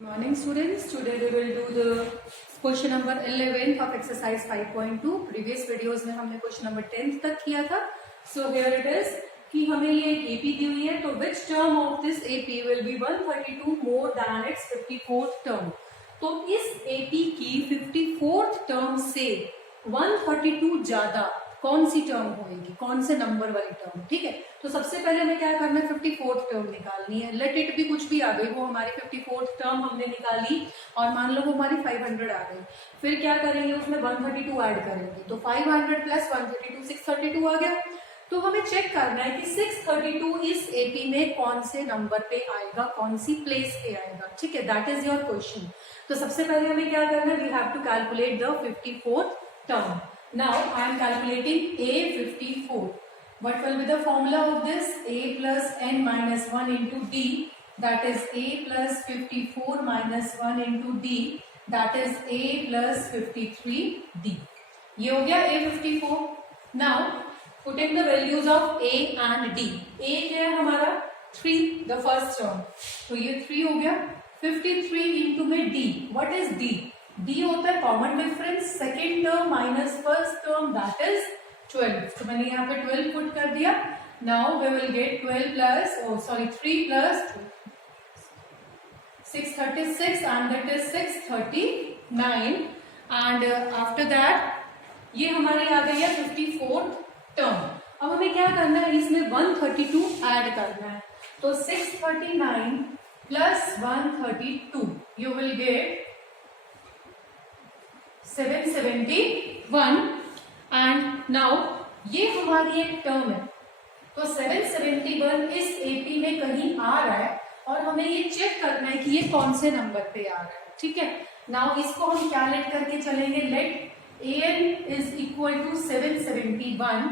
Morning students, today we will do the question number 11 of exercise 5.2. previous videos में हमने question number 10 तक किया था. So here it is कि हमें ये एक AP दी हुई है, तो which term of this AP will be 132 more than its 54th term. तो इस AP की 54th term से 132 ज्यादा कौन सी टर्म होगी, कौन से नंबर वाली टर्म. ठीक है, तो सबसे पहले हमें क्या करना है, 54th टर्म निकालनी है. लेट इट भी कुछ भी आ गई, वो हमारी 54th टर्म हमने निकाली और मान लो वो हमारी 500 आ गई. फिर क्या करेंगे, उसमें 132 ऐड करेंगे, तो 500 प्लस 132 632 आ गया. तो हमें चेक करना है कि 632 इस एपी में कौन से नंबर पे आएगा, कौन सी प्लेस पे आएगा. ठीक है, दैट इज योर क्वेश्चन. तो सबसे पहले हमें क्या करना है, we have to calculate the 54th term. Now I am calculating A54. What will be the formula of this? A plus n minus 1 into D, that is A plus 54 minus 1 into D, that is A plus 53D. ये हो गया A54. Now putting the values of A and D. A क्या है हमारा 3, the first term. तो ये 3 हो गया. 53 into में D. What is D? D होता है common difference, second term minus first term, that is 12. तो मैंने यहाँ पे 12 पुट कर दिया. Now we will get 12 plus 3 plus 636 and that is 639. And after that ये हमारी आ गई है 54th टर्म. अब हमें क्या करना है, इसमें 132 ऐड करना है. तो 639 plus 132 you will get 771. And now ये हमारी एक टर्म है, तो 771 इस एपी में कहीं आ रहा है और हमें ये चेक करना है कि ये कौन से नंबर पे आ रहा है. ठीक है, नाउ इसको हम क्या लेट करके चलेंगे, let an is equal to 771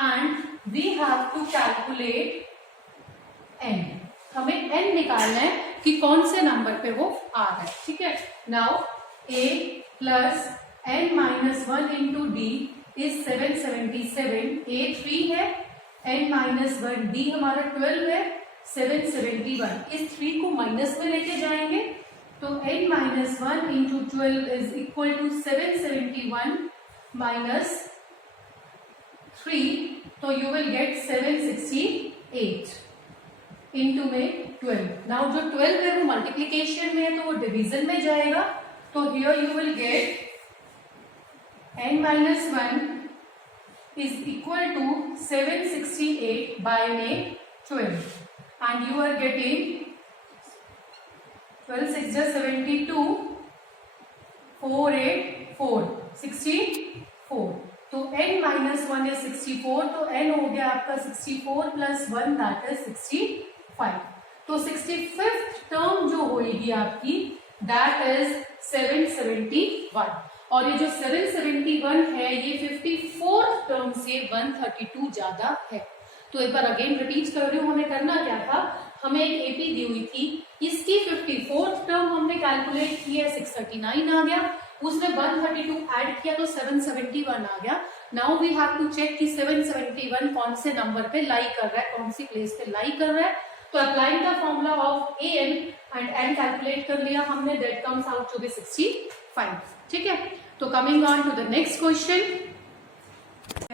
and we have to calculate n. हमें n निकालना है कि कौन से नंबर पे वो आ रहा है. ठीक है, now a plus n minus 1 into D is 777. a 3 है, n माइनस 1 d हमारा 12 है, 771. इस 3 को माइनस में लेके जाएंगे, तो n minus 1 into 12 is equal to 771 minus 3, तो यू विल गेट 768 इंटू में 12. नाउ जो 12 है वो मल्टीप्लीकेशन में है, तो वो डिवीजन में जाएगा. तो here you will get n minus 1 is equal to 768 by 12 and you are getting 12 6 is 72 484 64. तो n minus 1 is 64, तो n हो गया आपका 64 plus 1 that is 65. तो 65th टर्म जो होगी आपकी that is 771. और ये जो 771 है ये 54th टर्म से 132 ज्यादा है. तो एक बार अगेन रिपीट कर रही हूँ, हमें करना क्या था, हमें एक एपी दी हुई थी, इसकी 54th टर्म हमने कैलकुलेट की है, 639 आ गया, उसमें 132 ऐड किया तो 771 आ गया. Now we have to check कि 771 कौन से नंबर पे लाई कर रहा है, कौन सी प्लेस पे लाई कर रहा है. तो applying the formula of an and n calculate कर लिया हमने, that comes out to be 65. ठीक है, तो coming on to the next question,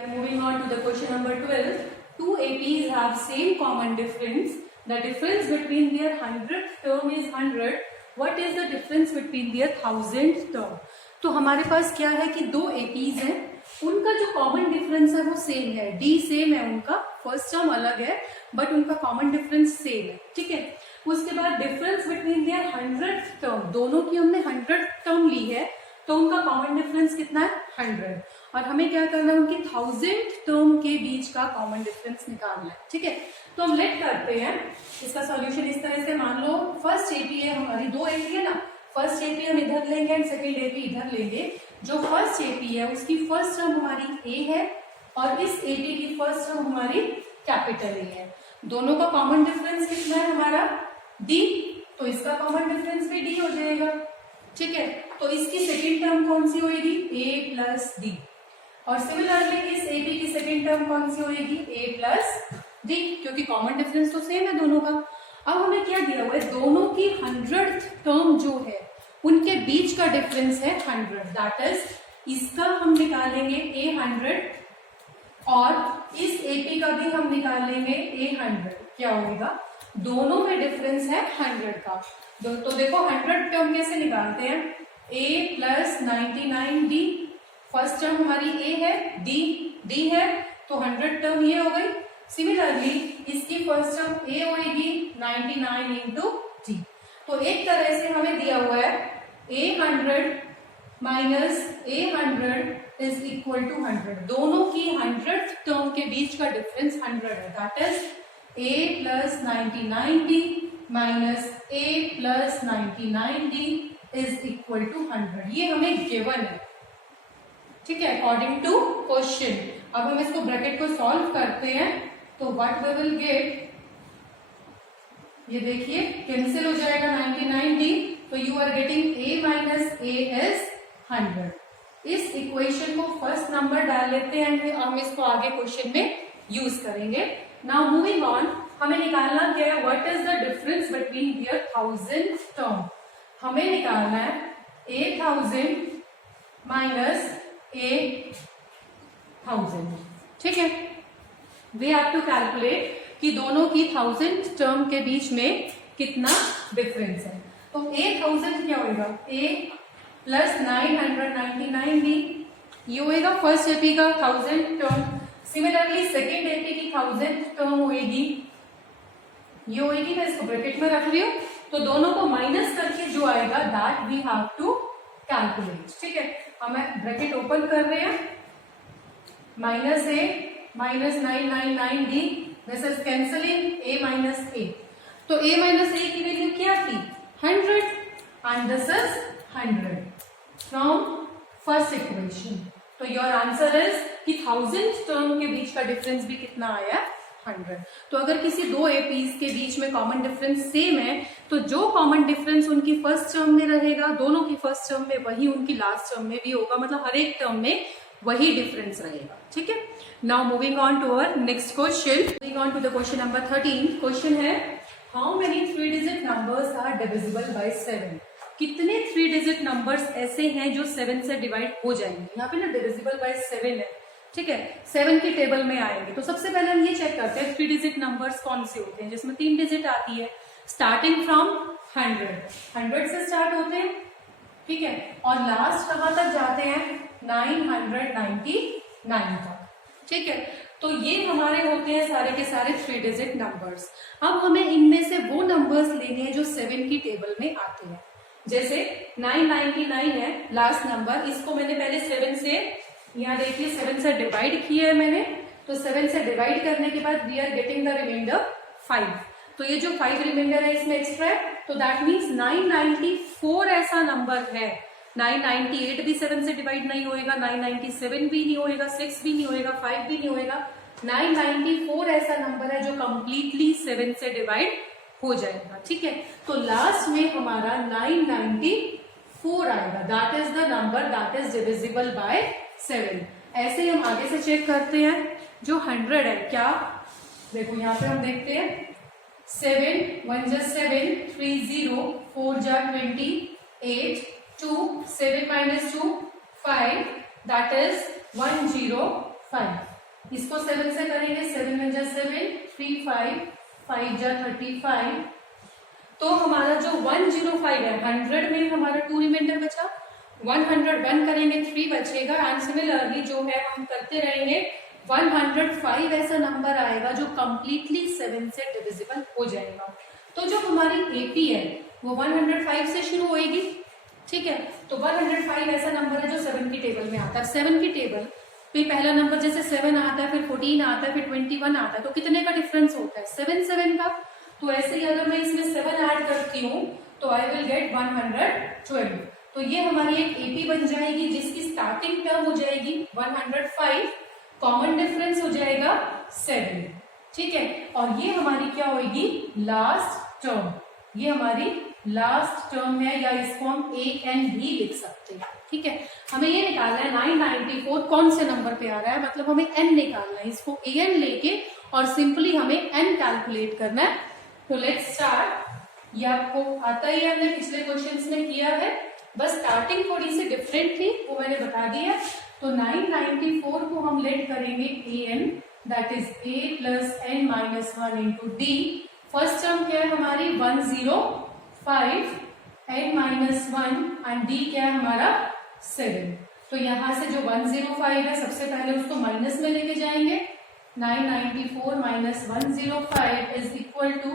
moving on to the question number 12. Two APs have same common difference. The difference between their 100th term is 100. What is the difference between their 1000th term? तो हमारे पास क्या है कि दो APs हैं, उनका जो common difference है वो सेम है, D सेम है, उनका फर्स्ट टर्म अलग है बट उनका कॉमन डिफरेंस सेम है. ठीक है, उसके बाद difference between their 100th term, दोनों की हमने 100th टर्म ली है, तो उनका कॉमन डिफरेंस कितना है 100. और हमें क्या करना है, उनकी 1000th टर्म के बीच का कॉमन डिफरेंस निकालना है. ठीक है, तो हम लेट करते हैं इसका सॉल्यूशन इस तरह से. मान लो फर्स्ट एपी है हमारी, दो एपी है ना, फर्स्ट एपी हम इधर लेंगे एंड सेकेंड एपी इधर लेंगे. जो फर्स्ट एपी है उसकी फर्स्ट टर्म हमारी ए है और इस एपी की फर्स्ट टर्म हमारी कैपिटल ए है. दोनों का कॉमन डिफरेंस कितना है हमारा डी, तो इसका कॉमन डिफरेंस भी डी हो जाएगा. ठीक है, तो इसकी सेकेंड टर्म कौन सी होगी, ए प्लस डी. और सिमिलरली इस एपी की सेकेंड टर्म कौन सी होगी, ए प्लस डी, क्योंकि कॉमन डिफरेंस तो सेम है दोनों का. अब हमें क्या दिया हुआ है, दोनों की 100th टर्म जो है उनके बीच का डिफरेंस है 100, दैट इज इसका हम निकालेंगे A100 और इस AP का भी हम निकालेंगे A100। क्या होगा, दोनों में डिफरेंस है 100 का। तो देखो 100 टर्म कैसे निकालते हैं, A plus 99D, first term हमारी A है, D है, तो 100 टर्म ये हो गई। सिमिलरली इसकी फर्स्ट टर्म A होगी 99 इंटू D। तो एक तरह से हमें दिया हुआ है A100 minus A100 is equal to 100, दोनों की 100th टर्म के बीच का डिफरेंस 100 है, that is A plus 99D minus A plus 99D is equal to 100। ये हमें गिवन है, ठीक है, अकॉर्डिंग टू क्वेश्चन। अब हम इसको ब्रैकेट को सॉल्व करते हैं, तो व्हाट वी विल गेट, ये देखिए कैंसिल हो जाएगा 99D, तो you are getting A minus A is 100। इस इक्वेशन को फर्स्ट नंबर डाल लेते हैं एंड हम इसको आगे क्वेश्चन में यूज करेंगे। नाउ मूविंग ऑन, हमें निकालना क्या है, what is the difference between their 1000 term. हमें निकालना है 1000 माइनस A1000, ठीक है। वी हैव टू कैलकुलेट कि दोनों की 1000 टर्म के बीच में कितना डिफरेंस है। तो A1000 क्या होगा, A प्लस 999D, ये होएगा फर्स्ट एपी का 1000 टर्म। सिमिलरली सेकेंड एपी की 1000 टर्म होएगी, ये होएगी, मैं इसको ब्रैकेट में रख रही हूँ, तो दोनों को माइनस करके जो आएगा that we have to calculate, ठीक है। हम ब्रैकेट ओपन कर रहे हैं, minus A minus 999D, this is cancelling A minus A, तो A माइनस A की वैल्यू क्या थी 100 and this is 100 from first equation. तो योर आंसर इज कि 1000 टर्म के बीच का डिफरेंस भी कितना आया 100। तो अगर किसी दो एपीज के बीच में कॉमन डिफरेंस सेम है, तो जो कॉमन डिफरेंस उनकी फर्स्ट टर्म में रहेगा, दोनों की फर्स्ट टर्म में, वही उनकी लास्ट टर्म में भी होगा, मतलब हर एक टर्म में वही डिफरेंस रहेगा, ठीक है। Now moving on to our next question, moving on to the question number 13। Question है, how many 3 digit numbers are divisible by 7। कितने 3 डिजिट नंबर्स ऐसे हैं जो 7 से डिवाइड हो जाएंगे। यहाँ पे ना डिविजिबल बाय 7 है, ठीक है, 7 की टेबल में आएंगे। तो सबसे पहले हम ये चेक करते हैं 3 डिजिट नंबर्स कौन से होते हैं जिसमें 3 डिजिट आती है, स्टार्टिंग फ्रॉम 100 से स्टार्ट होते हैं, ठीक है, और लास्ट कहां तक जाते हैं 999 तक, ठीक है। तो ये हमारे होते हैं सारे के सारे 3 डिजिट नंबर्स। अब हमें इनमें से वो नंबर्स लेने हैं जो 7 की टेबल में आते हैं। जैसे 999 है लास्ट नंबर, इसको मैंने पहले 7 से, यहाँ देखिए 7 से डिवाइड किया है मैंने, तो 7 से डिवाइड करने के बाद we are getting the remainder 5। तो ये जो 5 रिमाइंडर है इसमें एक्स्ट्रा है, तो दैट मीन्स 994 ऐसा नंबर है। 998 भी 7 से डिवाइड नहीं होएगा, 997 भी नहीं होएगा, 6 भी नहीं होएगा, 5 भी नहीं होएगा, 994 ऐसा नंबर है जो कंप्लीटली 7 से डिवाइड हो जाएगा, ठीक है। तो लास्ट में हमारा 994 आएगा, that is the number that is divisible by 7। ऐसे हम आगे से चेक करते हैं, जो 100 है, क्या देखो यहाँ पे हम देखते हैं 7 1 जा 7, 3 0, 4 जा 20, 8 2, 7 minus 2 5, दैट इज 105। इसको 7 से करेंगे, 7 1 जा 7, 3 5, 5 जा 35। तो हमारा जो 105 है, 100 में हमारा 2 रिमाइंडर बचा, 101 करेंगे 3 बचेगा, एंड सिमिलरली जो है हम करते रहेंगे 105 ऐसा नंबर आएगा जो कंप्लीटली 7 से डिविजिबल हो जाएगा। तो जो हमारी एपी है वो 105 से शुरू होएगी, ठीक है। तो 105 ऐसा नंबर है जो 7 की टेबल में आता है। 7 की टेबल पे पहला नंबर जैसे 7 आता है, फिर 14 आता है, फिर 21 आता है, तो कितने का डिफरेंस होता है 7 का। तो ऐसे ही अगर मैं इसमें 7 ऐड करती हूँ तो आई विल गेट 112। तो ये हमारी एक एपी बन जाएगी जिसकी स्टार्टिंग टर्म हो जाएगी 105, कॉमन डिफरेंस हो जाएगा 7, ठीक है। और ये हमारी क्या होगी लास्ट टर्म, ये हमारी लास्ट टर्म है, या इसको हम AN भी लिख सकते हैं, ठीक है। हमें ये निकालना है 994 कौन से नंबर पे आ रहा है, मतलब हमें N निकालना है। इसको AN लेके और सिंपली हमें N कैलकुलेट करना है, तो लेट्स स्टार्ट। ये आपको आता ही है, हमने पिछले क्वेश्चंस में किया है, बस स्टार्टिंग थोड़ी सी डिफरेंट थी, वो मैंने बता दिया। तो 994 को हम लेट करेंगे an, that is a plus n minus 1 into D. First term क्या है हमारी 105, n माइनस 1 एंड d क्या है हमारा 7। तो यहां से जो 105 है सबसे पहले उसको माइनस में लेके जाएंगे। 994 minus 105 is equal to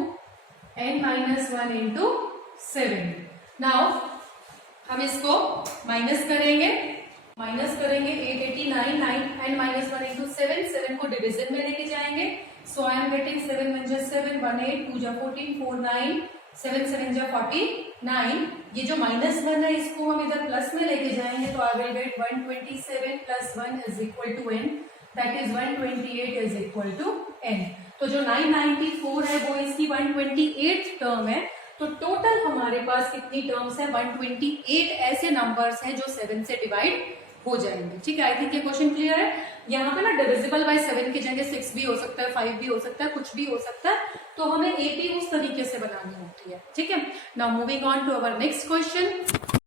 n minus 1 into 7। Now हम इसको माइनस करेंगे 889, 9 n माइनस 1 इंटू 7, 7 को डिविजन में लेके जाएंगे। सो आई एम गेटिंग 7 1 जा 7, 1 8, 2 जा 14, 4 9, 7 7 जा 49। ये जो माइनस 1 है इसको हम इधर प्लस में लेके जाएंगे, तो I will get 127 plus 1 is equal to n, that is 128 is equal to n। तो जो 994 है वो इसकी 128 टर्म है। तो टोटल हमारे पास कितनी टर्म्स है, 128 ऐसे नंबर्स हैं जो 7 से डिवाइड हो जाएंगे। ठीक है, आई थिंक ये क्वेश्चन क्लियर है। यहाँ पे ना डिविजिबल बाय 7 की जगह 6 भी हो सकता है, 5 भी हो सकता है, कुछ भी हो सकता है, तो हमें एपी उस तरीके से बनानी होती है। ठीक है, now moving on to our next question.